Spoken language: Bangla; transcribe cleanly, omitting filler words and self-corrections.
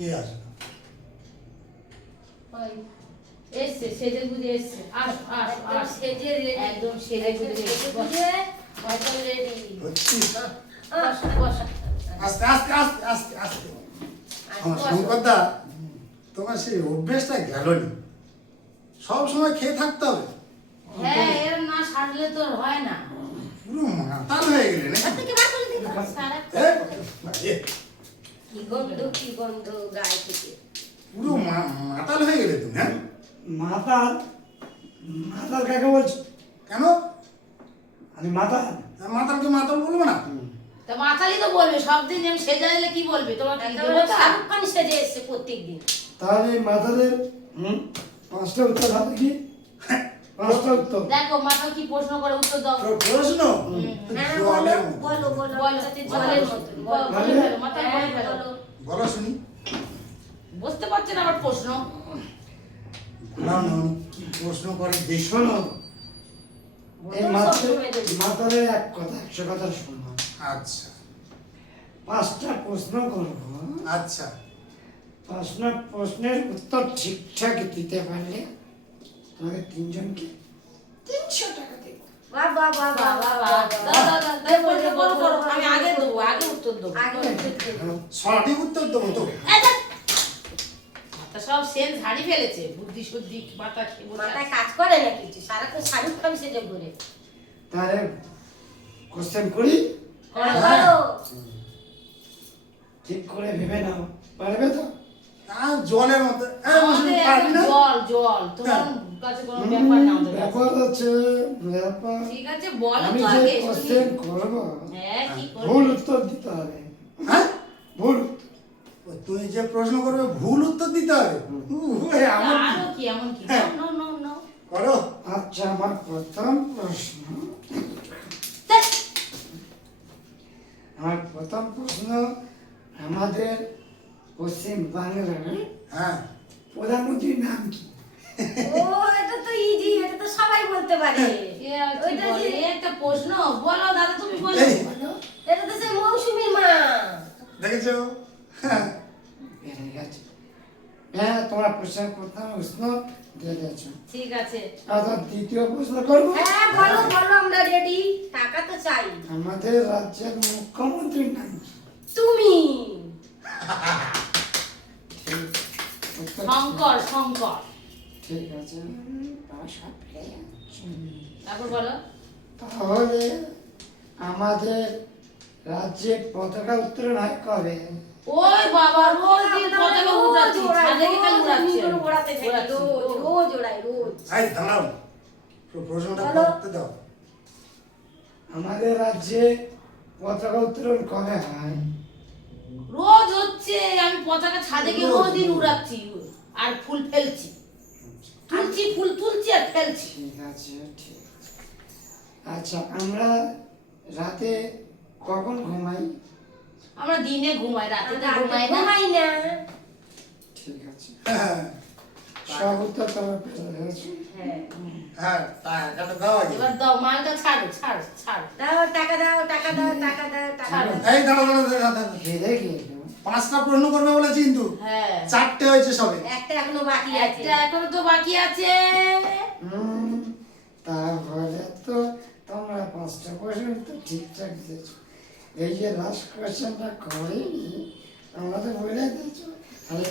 কে আসবে? ওই এসছে, সেজে গুজে এসছে। আস আস আস, সেজে রেডি, একদম সেজে গুজে এসছে। বস। একদম রেডি। সত্যি? বস, বস। আস্তে আস্তে আস্তে আস্তে আস্তে। আমার শঙ্করদা, তোমার সেই অভ্যেসটা গেলনি। সব সময় খেয়ে থাকতে হবে। হ্যাঁ, এর না সারলে তো হয় না। পুরো মাতাল হয়ে গেলে না? থেকে বার করে দিই। কি গন্ধ গায়ে থেকে। পুরো মাতাল হয়ে গেলে তুমি, হ্যাঁ? মাতাল? মাতাল কাকে বলছো? কেন? আমি মাতাল? মাতালকে মাতাল বলবো না? তা মাতালি তো বলবে, সব দিন যেমন সেজে এলে কি বলবে? তোমার কি একেবারে দেবতা? শাহরুখ খান সেজে এসছে প্রত্যেকদিন। তাহলে এই মাতালের পাঁচটা উত্তর হবে কি? পাঁচটা উত্তর। দেখো মাতাল কি প্রশ্ন করে, উত্তর দাও। প্রশ্ন? হ্যাঁ, জলের বলো, মতো। বলো, বলো, বলো, যাতে জলের জলের মতো। মতন। বলো, বলে ফেলো, মাতাল বলে হ্যাঁ, ফেলো। বলো। বলো শুনি। বুঝতে পারছেন আমার প্রশ্ন? না না, কি প্রশ্ন করে দেখো। শোনো, এই বোতল সবসময় দেবে। মাতালের এক কথা, একশো কথা শোনো। আচ্ছা পাঁচটা প্রশ্ন করবো। আচ্ছা। পাঁচটা প্রশ্নের উত্তর ঠিকঠাক দিতে পারলে তোমাকে তিনজনকে 300 টাকা দেবো। বাহ, বাহ, বাহ, বাহ, বাহ, বাহ, দাও, দাও, দাও, দাও, বলো, বলো, বলো। আমি আগে দেবো, আগে উত্তর দেবো। আগে উত্তর দেবো। সঠিক উত্তর দেবো তো? তা সব সেন্স হারিয়ে ফেলেছে, বুদ্ধি শুদ্ধি মাথা খেয়ে বসে মাথায় আছে। কাজ করে না কিছু, সারাক্ষণ শাহরুখ খান সেজে ঘুরে। তাহলে কোশ্চেন করি, করো, বলো। ঠিক করে ভেবে নাও, পারবে তো? জলের মতো। আমাদের পারবি না? জল জল, তোমার কাছে কোনো ব্যাপার না আমাদের কাছে। ব্যাপার আছে, ব্যাপার। ঠিক আছে, বলো আমি তো যে আগে কোশ্চেন শুনি। করবো, হ্যাঁ, কি ভুল করবে? উত্তর দিতে হবে। হ্যাঁ? ভুল উত্তর। তুই যে প্রশ্ন করবে ভুল উত্তর দিতে হবে। আমার আরো কি, এমন কি? হ্যাঁ। No, no, no. করো। আচ্ছা, আমার প্রথম প্রশ্ন, ধ্যাৎ, আমার প্রথম প্রশ্ন, আমাদের পশ্চিম বাংলার হ্যাঁ। প্রধানমন্ত্রীর নাম কি? ও, এটা তো ইজি, এটা তো সবাই বলতে পারে। এ আর কি ওইটা বলে? যে- এ একটা প্রশ্ন। বলো দাদা, তুমি বলো। এই, এটা তো সেই মৌসুমীর মা। দেখেছো? হ্যাঁ। বেড়ে গেছে। হ্যাঁ, তোমরা প্রশ্ন প্রথম প্রশ্ন দিয়ে দিয়েছ। ঠিক আছে। আচ্ছা, দ্বিতীয় প্রশ্ন করবো। হ্যাঁ, বলো, বলো, আমরা রেডি। টাকা তো চাই। আমাদের রাজ্যের মুখ্যমন্ত্রীর নাম কি? তুমি। ঠিক, উত্তর শঙ্কর, শঙ্কর। ঠিক আছে, ভাষা পেয়ে যাচ্ছি। তারপর বলো। তাহলে আমাদের রাজ্যে পতাকা উত্তোলন হয় কবে? ওই বাবা, রোজ দিন পতাকা উড়াচ্ছি, ছাদে গিয়ে খালি উড়াচ্ছি। তুমি ওড়াতে থাকি, উড়াচ্ছি। রোজ, রোজ ওড়াই, রোজ। এই দাঁড়াও, প্রশ্নটা বলো। করতে দাও। আমাদের রাজ্যে পতাকা উত্তোলন কবে হয়? রোজ হচ্ছে, আমি পতাকা ছাদে গিয়ে রোজ দিন উড়াচ্ছি আর ফুল ফেলছি। তুলছি, ফুল তুলছি আর ফেলছি। ঠিক আছে, ঠিক আছে। আচ্ছা, আমরা রাতে কখন ঘুমাই? আমরা দিনে ঘুমাই, রাতে তো রাতে ঘুমাই না। ঘুমাই না। ঠিক আছে, হ্যাঁ সব উত্তর তোমরা পেয়ে গেছো। হ্যাঁ। হ্যাঁ, টাকাটা দাও আগে। এবার দাও, মালটা ছাড়ো, ছাড়, ছাড়। দাও, টাকা দাও, টাকা দাও, টাকা দাও, টাকা দাও। এই দাঁড়াও দাঁড়াও দাঁড়াও, দাঁড়াও। ঘেরে গিয়ে পাঁচটা প্রশ্ন করবে বলেছি কিন্তু হ্যাঁ, চারটে হয়েছে সবে। একটা এখনো বাকি আছে। একটা এখনো তো বাকি আছে। তাহলে তো তোমরা পাঁচটা কোয়েশ্চেন তো ঠিকঠাক দিয়েছো। এই যে লাস্ট কোয়েশ্চেনটা করেনি, আমাদের বলে দিয়েছো। তাহলে